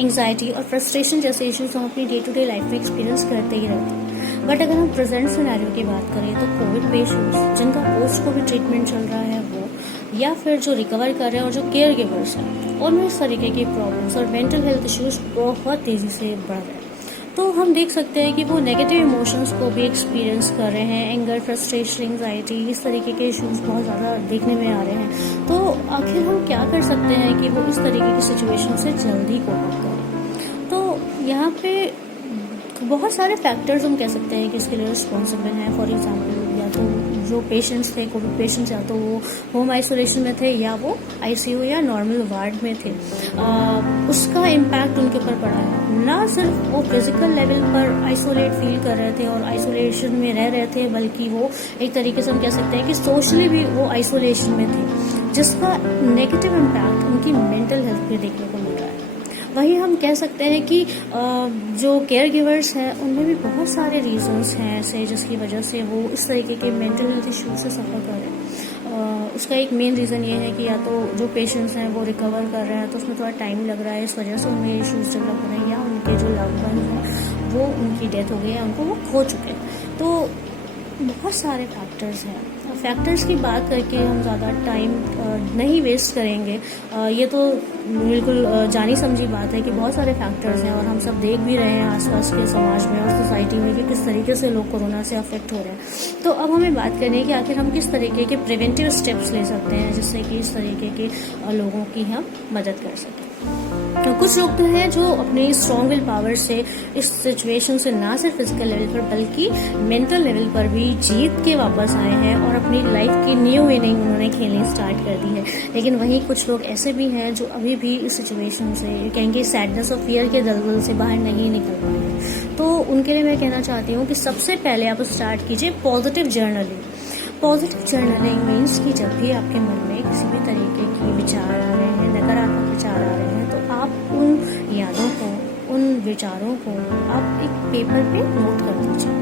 Anxiety और frustration जैसे issues हम अपनी डे टू डे लाइफ में एक्सपीरियंस करते ही रहते हैं। बट अगर हम प्रेजेंट सिनेरियो की बात करें तो कोविड पेशेंट्स जिनका पोस्ट कोविड ट्रीटमेंट चल रहा है वो, या फिर जो रिकवर कर रहे हैं और जो केयर गिवर्स हैं, उनमें इस तरीके की प्रॉब्लम्स और मेंटल हेल्थ इश्यूज बहुत तेज़ी से बढ़ रहे हैं। तो हम देख सकते हैं कि वो नेगेटिव इमोशंस को भी एक्सपीरियंस कर रहे हैं। एंगर, फ्रस्ट्रेशन, एंग्जाइटी, इस तरीके के इश्यूज बहुत ज़्यादा देखने में आ रहे हैं। तो आखिर हम क्या कर सकते हैं कि वो इस तरीके की सिचुएशन से जल्दी कोप अप करें? तो यहाँ पे बहुत सारे फैक्टर्स हम कह सकते हैं कि इसके लिए रिस्पॉन्सिबल हैं। फॉर एग्जाम्पल, या तो जो पेशेंट्स थे कोविड पेशेंट्स, या तो वो होम आइसोलेशन में थे या वो आईसीयू या नॉर्मल वार्ड में थे, उसका इम्पैक्ट उनके ऊपर पड़ा है। ना सिर्फ वो फिजिकल लेवल पर आइसोलेट फील कर रहे थे और आइसोलेशन में रह रहे थे, बल्कि वो एक तरीके से हम कह सकते हैं कि सोशली भी वो आइसोलेशन में थे, जिसका नेगेटिव इम्पैक्ट उनकी मेंटल हेल्थ पे देखने को मिल रहा है। वहीं हम कह सकते हैं कि जो केयर गिवर्स हैं उनमें भी बहुत सारे रीजंस हैं ऐसे जिसकी वजह से वो इस तरीके के मेंटल हेल्थ इश्यूज से सफ़र कर रहे हैं। उसका एक मेन रीज़न ये है कि या तो जो पेशेंट्स हैं वो रिकवर कर रहे हैं तो उसमें थोड़ा टाइम लग रहा है, इस वजह से उनमें इश्यूज डेवलप हो रहे हैं, या उनके जो लव्ड वन हैं वो उनकी डेथ हो गई है, उनको वो खो चुके हैं। तो बहुत सारे फैक्टर्स हैं। फैक्टर्स की बात करके हम ज़्यादा टाइम नहीं वेस्ट करेंगे। ये तो बिल्कुल जानी समझी बात है कि बहुत सारे फैक्टर्स हैं और हम सब देख भी रहे हैं आसपास के समाज में और सोसाइटी में कि किस तरीके से लोग कोरोना से अफेक्ट हो रहे हैं। तो अब हमें बात करनी है कि आखिर हम किस तरीके के प्रिवेंटिव स्टेप्स ले सकते हैं जिससे कि इस तरीके के लोगों की हम मदद कर सकें। तो कुछ लोग तो हैं जो अपने स्ट्रॉन्ग विल पावर से इस सिचुएशन से ना सिर्फ फिजिकल लेवल पर बल्कि मेंटल लेवल पर भी जीत के वापस आए हैं और अपनी लाइफ की न्यू इनिंग उन्होंने खेलनी स्टार्ट कर दी है। लेकिन वहीं कुछ लोग ऐसे भी हैं जो अभी भी इस सिचुएशन से कहेंगे सैडनेस और फियर के दलदल से बाहर नहीं निकल पाए हैं। तो उनके लिए मैं कहना चाहती हूँ कि सबसे पहले आप स्टार्ट कीजिए positive journaling. Positive journaling means कि जब भी आपके मन में किसी भी तरीके के विचार आ रहे हैं, नकारात्मक विचार आ रहे हैं, तो आप उन यादों को, उन विचारों को आप एक पेपर पे नोट कर दीजिए।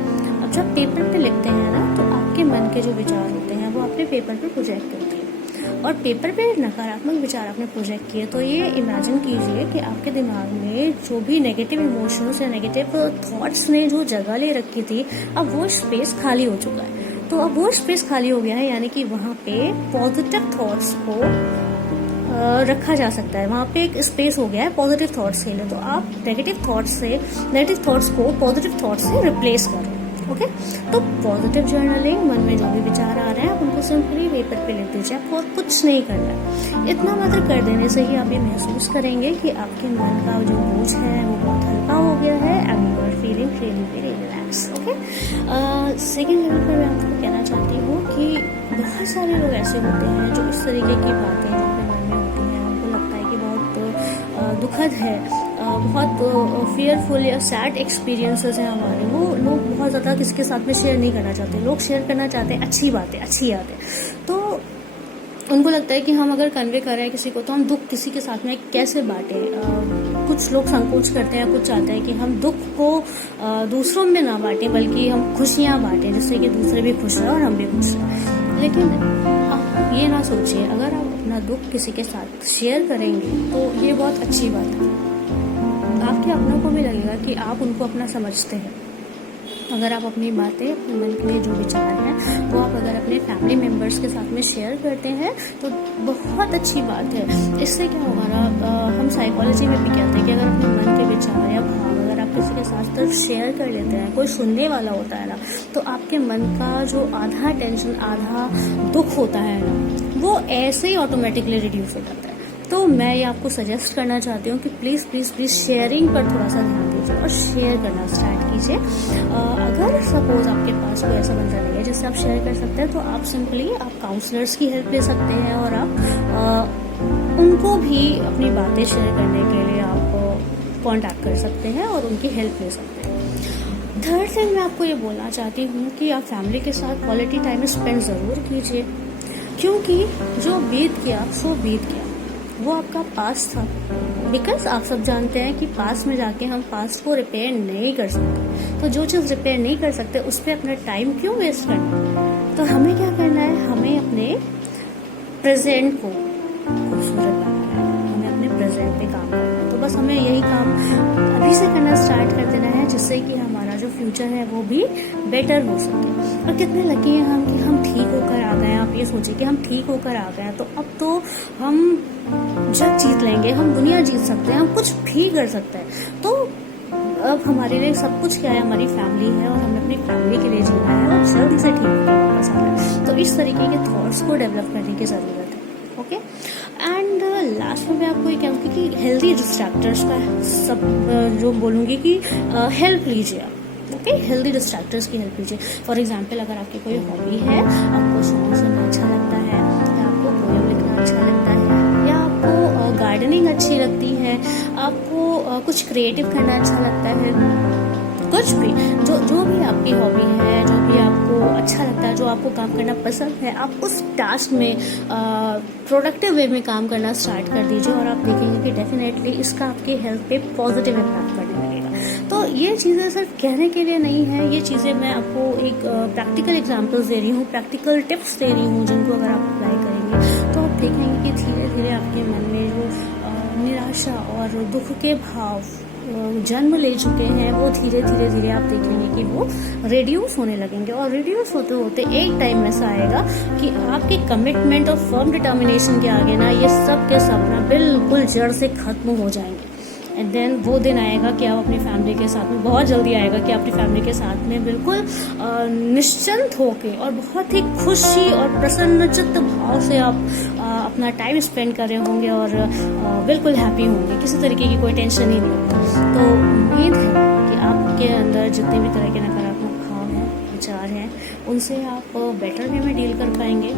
अब जब पेपर पे लिखते हैं ना तो आपके मन के जो विचार होते हैं वो अपने पेपर पे प्रोजेक्ट करते हैं। और पेपर पे नकारात्मक विचार आपने प्रोजेक्ट किए तो ये इमेजिन कीजिए कि आपके दिमाग में जो भी नेगेटिव इमोशंस या नेगेटिव थॉट्स ने जो जगह ले रखी थी, अब वो स्पेस खाली हो चुका है। तो अब वो स्पेस खाली हो गया है, यानी कि वहाँ पे पॉजिटिव थॉट्स को रखा जा सकता है। वहाँ पे एक स्पेस हो गया है पॉजिटिव थॉट्स के लिए। तो आप नेगेटिव थॉट्स को पॉजिटिव थॉट्स से रिप्लेस करें। ओके, तो पॉजिटिव जर्नलिंग, मन में जो भी विचार आ रहे हैं आप उनको सिंपली पेपर पे लिख दीजिए। आपको और कुछ नहीं करना है। इतना मात्र कर देने से ही आप ये महसूस करेंगे कि आपके मन का जो बोझ है वो बहुत हल्का हो गया है and you are feeling very relax. Okay, second level पर मैं आपको कहना चाहती हूँ कि बहुत सारे लोग ऐसे होते हैं जो इस तरीके की बातें अपने मन में होती हैं, उनको लगता है कि बहुत दुखद है, बहुत फियरफुल या सैड एक्सपीरियंसेस हैं हमारे, वो लोग बहुत ज़्यादा किसी के साथ में शेयर नहीं करना चाहते। लोग शेयर करना चाहते हैं अच्छी बातें, अच्छी यादें। तो उनको लगता है कि हम अगर कन्वे कर रहे हैं किसी को तो हम दुख किसी के साथ में कैसे बांटें। कुछ लोग संकोच करते हैं, कुछ चाहते हैं कि हम दुख को दूसरों में ना बांटें बल्कि हम खुशियाँ बांटें जिससे कि दूसरे भी खुश रहें और हम भी खुश रहें। लेकिन आप ये ना सोचिए, अगर आप अपना दुख किसी के साथ शेयर करेंगे तो ये बहुत अच्छी बात है। आपके अपनों को भी लगेगा कि आप उनको अपना समझते हैं। अगर आप अपनी बातें, अपने मन के लिए जो विचार हैं वो आप अगर अपने फैमिली मेम्बर्स के साथ में शेयर करते हैं तो बहुत अच्छी बात है। इससे क्या हमारा हम साइकोलॉजी में भी कहते हैं कि अगर अपने मन के विचार या भाव अगर आप किसी के साथ सिर्फ शेयर कर लेते हैं, कोई सुनने वाला होता है ना, तो आपके मन का जो आधा टेंशन, आधा दुख होता है ना, वो ऐसे ही ऑटोमेटिकली रिड्यूस हो जाता है। तो मैं ये आपको सजेस्ट करना चाहती हूँ कि प्लीज़ प्लीज़ प्लीज़ शेयरिंग पर थोड़ा सा ध्यान दीजिए और शेयर करना स्टार्ट कीजिए। अगर सपोज आपके पास कोई ऐसा बंदा नहीं है जिससे आप शेयर कर सकते हैं तो आप सिंपली आप काउंसलर्स की हेल्प ले सकते हैं और आप उनको भी अपनी बातें शेयर करने के लिए आप कॉन्टैक्ट कर सकते हैं और उनकी हेल्प ले सकते हैं। थर्ड थिंग मैं आपको ये बोलना चाहती हूँ कि आप फैमिली के साथ क्वालिटी टाइम स्पेंड ज़रूर कीजिए, क्योंकि जो बीत गया सो बीत गया, वो आपका पास्ट था। बिकॉज आप सब जानते हैं कि पास्ट में जाके हम पास्ट को रिपेयर नहीं कर सकते, तो जो चीज़ रिपेयर नहीं कर सकते उस पर अपना टाइम क्यों वेस्ट करना। तो हमें क्या करना है, हमें अपने प्रेजेंट को खूबसूरत बनाना है, हमें अपने प्रेजेंट पे काम करना है। तो बस हमें यही काम अभी से करना स्टार्ट कर देना है, जिससे कि हमारा जो फ्यूचर है वो भी बेटर हो सके। और कितने लकी हैं हम कि हम ठीक होकर आ गए हैं। आप ये सोचिए कि हम ठीक होकर आ गए हैं, तो अब तो हम जग जीत लेंगे, हम दुनिया जीत सकते हैं, हम कुछ भी कर सकते हैं। तो अब हमारे लिए सब कुछ क्या है, हमारी फैमिली है, और हमें अपनी फैमिली के लिए जीना है और जल्दी से ठीक होकर वापस आना है। तो इस तरीके के थॉट्स को डेवलप करने की ज़रूरत है। ओके, एंड लास्ट में मैं आपको ये कहूँगी कि हेल्दी डिस्ट्रैक्टर्स का सब जो बोलूँगी कि हेल्प लीजिए आप। ओके, हेल्दी डिस्ट्रैक्टर्स की हेल्प लीजिए। फॉर एग्जाम्पल, अगर आपकी कोई हॉबी है, आपको सॉन्ग सुनना अच्छा लगता है, या आपको पोएम लिखना अच्छा लगता है, या आपको गार्डनिंग अच्छी लगती है, आपको कुछ क्रिएटिव करना अच्छा लगता है, कुछ भी जो भी आपकी हॉबी है, जो भी आपको अच्छा लगता है, जो आपको काम करना पसंद है, आप उस टास्क में प्रोडक्टिव वे में काम करना स्टार्ट कर दीजिए, और आप देखेंगे कि डेफिनेटली इसका आपकी हेल्थ पे पॉजिटिव इम्पैक्ट पड़ने लगेगा। तो ये चीज़ें सिर्फ कहने के लिए नहीं है, ये चीज़ें मैं आपको एक प्रैक्टिकल एग्जाम्पल्स दे रही हूँ, प्रैक्टिकल टिप्स दे रही हूँ, जिनको अगर आप अप्लाई करेंगे तो आप देखेंगे कि धीरे धीरे आपके मन में जो निराशा और दुख के भाव जन्म ले चुके हैं, वो धीरे धीरे धीरे आप देखेंगे कि वो रिड्यूस होने लगेंगे। और रिड्यूस होते होते एक टाइम ऐसा आएगा कि आपके कमिटमेंट और फर्म डिटर्मिनेशन के आगे ना ये सब के सब ना बिल्कुल जड़ से खत्म हो जाएंगे। एंड देन वो दिन आएगा कि आप अपनी फैमिली के साथ में, बहुत जल्दी आएगा कि अपनी फैमिली के साथ में बिल्कुल निश्चिंत होके और बहुत ही खुशी और प्रसन्नचित्त भाव से आप अपना टाइम स्पेंड कर रहे होंगे, और बिल्कुल हैप्पी होंगे, किसी तरीके की कोई टेंशन ही नहीं होगी। तो उम्मीद है कि आपके अंदर जितने भी तरह के नकारात्मक भाव हैं, विचार हैं, उनसे आप बेटर वे में डील कर पाएंगे,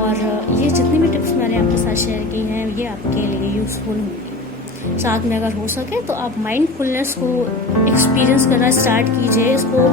और ये जितनी भी टिप्स मैंने आपके साथ शेयर की हैं ये आपके लिए यूज़फुल होंगी। साथ में अगर हो सके तो आप माइंडफुलनेस को एक्सपीरियंस करना स्टार्ट कीजिए, इसको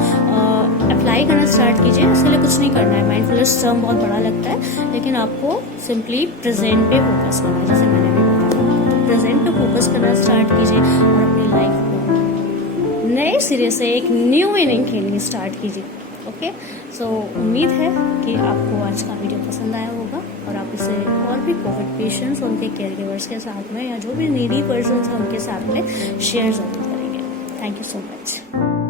अप्लाई करना स्टार्ट कीजिए। इसके लिए कुछ नहीं करना है, माइंडफुलनेस टर्म बहुत बड़ा लगता है, लेकिन आपको सिंपली प्रेजेंट पे फोकस करना है, जैसे मैंने भी बताया। तो प्रेजेंट पे फोकस करना स्टार्ट कीजिए और अपनी लाइफ को नए सिरे से एक न्यू इनिंग खेलनी स्टार्ट कीजिए। ओके, सो उम्मीद है कि आपको आज का वीडियो पसंद आया होगा, और आप इसे और भी कोविड पेशेंट्स, उनके केयर गिवर्स के साथ में, या जो भी नीडी पर्सन्स हैं उनके साथ में शेयर जरूर करेंगे। Thank you so much.